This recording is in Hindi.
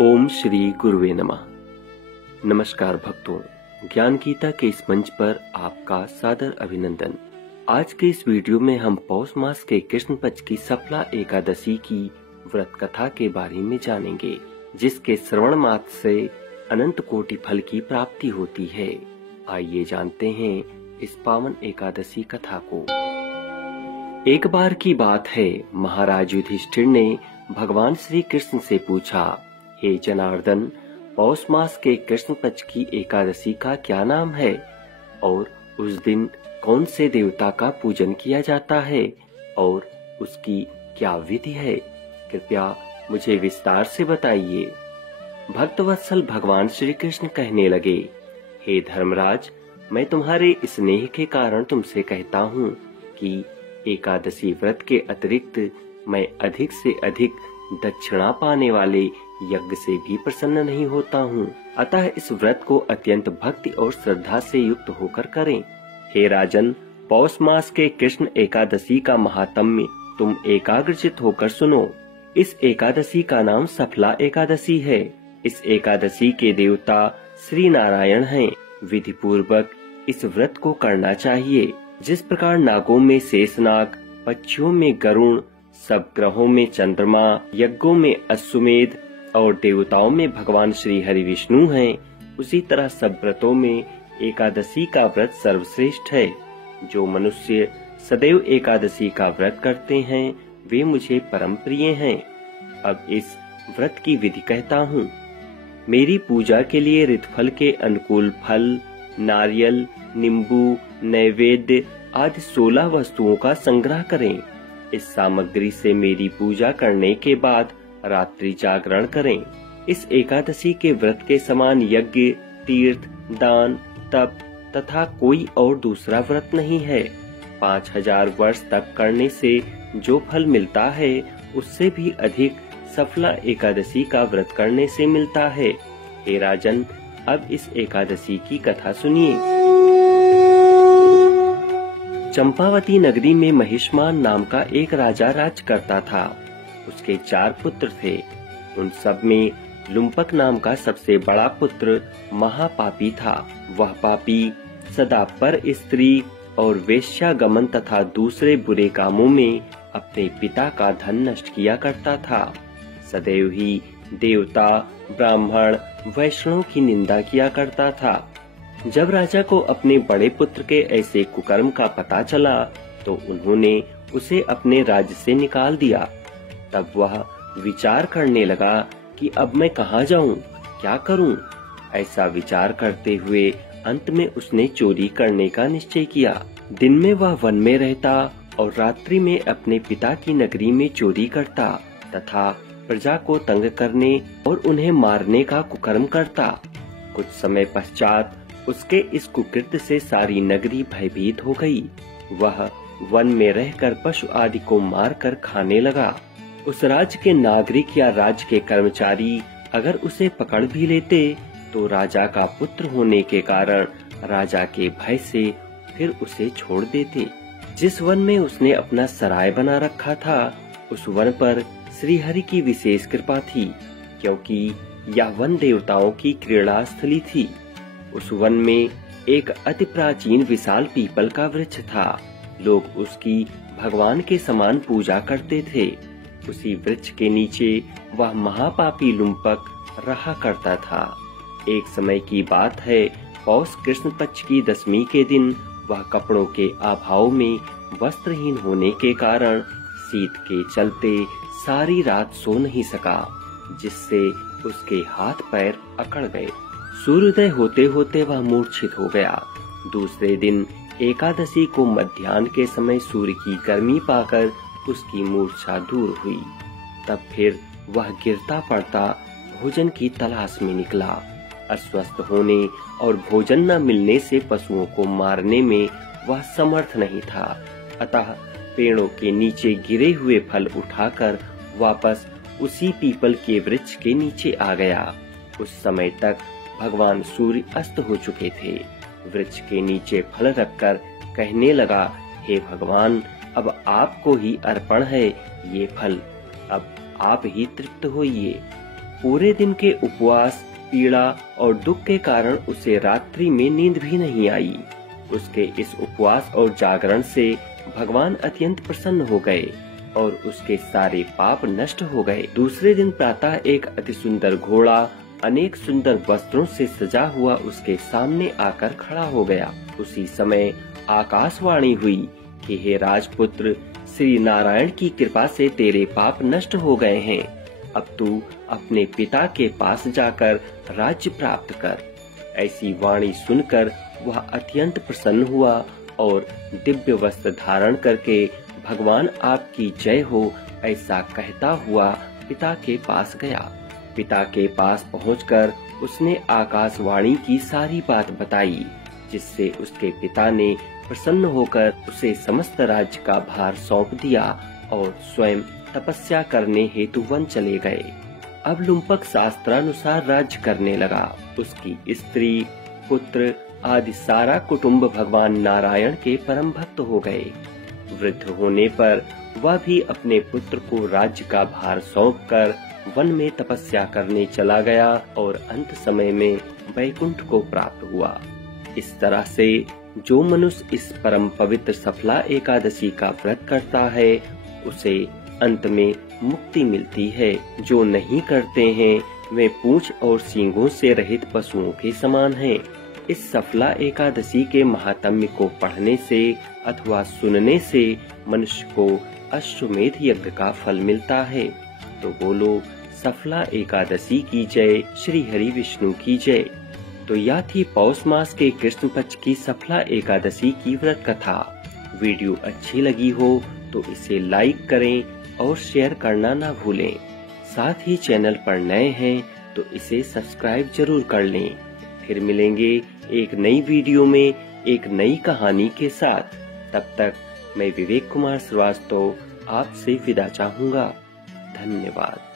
ओम श्री गुरुवे नमः। नमस्कार भक्तों, ज्ञान गीता के इस मंच पर आपका सादर अभिनंदन। आज के इस वीडियो में हम पौष मास के कृष्ण पक्ष की सफला एकादशी की व्रत कथा के बारे में जानेंगे, जिसके श्रवण मात्र से अनंत कोटि फल की प्राप्ति होती है। आइए जानते हैं इस पावन एकादशी कथा को। एक बार की बात है, महाराज युधिष्ठिर ने भगवान श्री कृष्ण से पूछा, हे जनार्दन, पौष मास के कृष्ण पक्ष की एकादशी का क्या नाम है और उस दिन कौन से देवता का पूजन किया जाता है और उसकी क्या विधि है? कृपया मुझे विस्तार से बताइए। भक्तवत्सल भगवान श्री कृष्ण कहने लगे, हे धर्मराज, मैं तुम्हारे स्नेह के कारण तुमसे कहता हूँ कि एकादशी व्रत के अतिरिक्त मैं अधिक से अधिक दक्षिणा पाने वाले यज्ञ से भी प्रसन्न नहीं होता हूँ। अतः इस व्रत को अत्यंत भक्ति और श्रद्धा से युक्त होकर करें। हे राजन, पौष मास के कृष्ण एकादशी का महात्म्य तुम एकाग्रचित होकर सुनो। इस एकादशी का नाम सफला एकादशी है। इस एकादशी के देवता श्री नारायण हैं। विधि पूर्वक इस व्रत को करना चाहिए। जिस प्रकार नागों में शेषनाग, पक्षियों में गरुण, सब ग्रहों में चंद्रमा, यज्ञों में अश्वमेध और देवताओं में भगवान श्री हरि विष्णु हैं, उसी तरह सब व्रतों में एकादशी का व्रत सर्वश्रेष्ठ है। जो मनुष्य सदैव एकादशी का व्रत करते हैं वे मुझे परम प्रिय हैं। अब इस व्रत की विधि कहता हूँ। मेरी पूजा के लिए ऋतफल के अनुकूल फल, नारियल, नींबू, नैवेद्य आदि 16 वस्तुओं का संग्रह करें। इस सामग्री से मेरी पूजा करने के बाद रात्रि जागरण करें। इस एकादशी के व्रत के समान यज्ञ, तीर्थ, दान, तप तथा कोई और दूसरा व्रत नहीं है। 5000 वर्ष तक करने से जो फल मिलता है उससे भी अधिक सफला एकादशी का व्रत करने से मिलता है। हे राजन, अब इस एकादशी की कथा सुनिए। चंपावती नगरी में महिष्मान नाम का एक राजा राज करता था। उसके 4 पुत्र थे। उन सब में लुम्पक नाम का सबसे बड़ा पुत्र महापापी था। वह पापी सदा पर स्त्री और वेश्यागमन तथा दूसरे बुरे कामों में अपने पिता का धन नष्ट किया करता था। सदैव ही देवता, ब्राह्मण, वैष्णव की निंदा किया करता था। जब राजा को अपने बड़े पुत्र के ऐसे कुकर्म का पता चला तो उन्होंने उसे अपने राज्य से निकाल दिया। तब वह विचार करने लगा कि अब मैं कहाँ जाऊँ, क्या करूँ? ऐसा विचार करते हुए अंत में उसने चोरी करने का निश्चय किया। दिन में वह वन में रहता और रात्रि में अपने पिता की नगरी में चोरी करता तथा प्रजा को तंग करने और उन्हें मारने का कुकर्म करता। कुछ समय पश्चात उसके इस कुकृत्य से सारी नगरी भयभीत हो गई। वह वन में रहकर पशु आदि को मारकर खाने लगा। उस राज्य के नागरिक या राज्य के कर्मचारी अगर उसे पकड़ भी लेते तो राजा का पुत्र होने के कारण राजा के भय से फिर उसे छोड़ देते। जिस वन में उसने अपना सराय बना रखा था उस वन पर श्री हरि की विशेष कृपा थी, क्योंकि यह वन देवताओं की क्रीड़ा स्थली थी। उस वन में एक अति प्राचीन विशाल पीपल का वृक्ष था। लोग उसकी भगवान के समान पूजा करते थे। उसी वृक्ष के नीचे वह महापापी लुम्पक रहा करता था। एक समय की बात है, पौष कृष्ण पक्ष की 10वीं के दिन वह कपड़ों के अभाव में वस्त्रहीन होने के कारण शीत के चलते सारी रात सो नहीं सका, जिससे उसके हाथ पैर अकड़ गए। सूर्योदय होते होते वह मूर्छित हो गया। दूसरे दिन एकादशी को मध्याह्न के समय सूर्य की गर्मी पाकर उसकी मूर्छा दूर हुई। तब फिर वह गिरता पड़ता भोजन की तलाश में निकला। अस्वस्थ होने और भोजन न मिलने से पशुओं को मारने में वह समर्थ नहीं था। अतः पेड़ों के नीचे गिरे हुए फल उठाकर वापस उसी पीपल के वृक्ष के नीचे आ गया। उस समय तक भगवान सूर्य अस्त हो चुके थे। वृक्ष के नीचे फल रखकर कहने लगा, हे भगवान, अब आपको ही अर्पण है ये फल, अब आप ही तृप्त होइए। पूरे दिन के उपवास, पीड़ा और दुख के कारण उसे रात्रि में नींद भी नहीं आई। उसके इस उपवास और जागरण से भगवान अत्यंत प्रसन्न हो गए और उसके सारे पाप नष्ट हो गए। दूसरे दिन प्रातः एक अति सुंदर घोड़ा अनेक सुंदर वस्त्रों से सजा हुआ उसके सामने आकर खड़ा हो गया। उसी समय आकाशवाणी हुई कि हे राजपुत्र, श्री नारायण की कृपा से तेरे पाप नष्ट हो गए हैं। अब तू अपने पिता के पास जाकर राज्य प्राप्त कर। ऐसी वाणी सुनकर वह अत्यंत प्रसन्न हुआ और दिव्य वस्त्र धारण करके भगवान आपकी जय हो ऐसा कहता हुआ पिता के पास गया। पिता के पास पहुंचकर उसने आकाशवाणी की सारी बात बताई, जिससे उसके पिता ने प्रसन्न होकर उसे समस्त राज्य का भार सौंप दिया और स्वयं तपस्या करने हेतु वन चले गए। अब लुम्पक शास्त्रानुसार राज्य करने लगा। उसकी स्त्री, पुत्र आदि सारा कुटुंब भगवान नारायण के परम भक्त हो गए। वृद्ध होने पर वह भी अपने पुत्र को राज्य का भार सौंपकर वन में तपस्या करने चला गया और अंत समय में वैकुंठ को प्राप्त हुआ। इस तरह से जो मनुष्य इस परम पवित्र सफला एकादशी का व्रत करता है, उसे अंत में मुक्ति मिलती है। जो नहीं करते हैं वे पूंछ और सींगों से रहित पशुओं के समान हैं। इस सफला एकादशी के महात्म्य को पढ़ने से अथवा सुनने से मनुष्य को अश्वमेध यज्ञ का फल मिलता है। तो बोलो सफला एकादशी की जय, श्री हरि विष्णु की जय। तो यह थी पौष मास के कृष्ण पक्ष की सफला एकादशी की व्रत कथा। वीडियो अच्छी लगी हो तो इसे लाइक करें और शेयर करना ना भूलें। साथ ही चैनल पर नए हैं तो इसे सब्सक्राइब जरूर कर लें। फिर मिलेंगे एक नई वीडियो में एक नई कहानी के साथ। तब तक मैं विवेक कुमार श्रीवास्तव आपसे विदा चाहूँगा। धन्यवाद।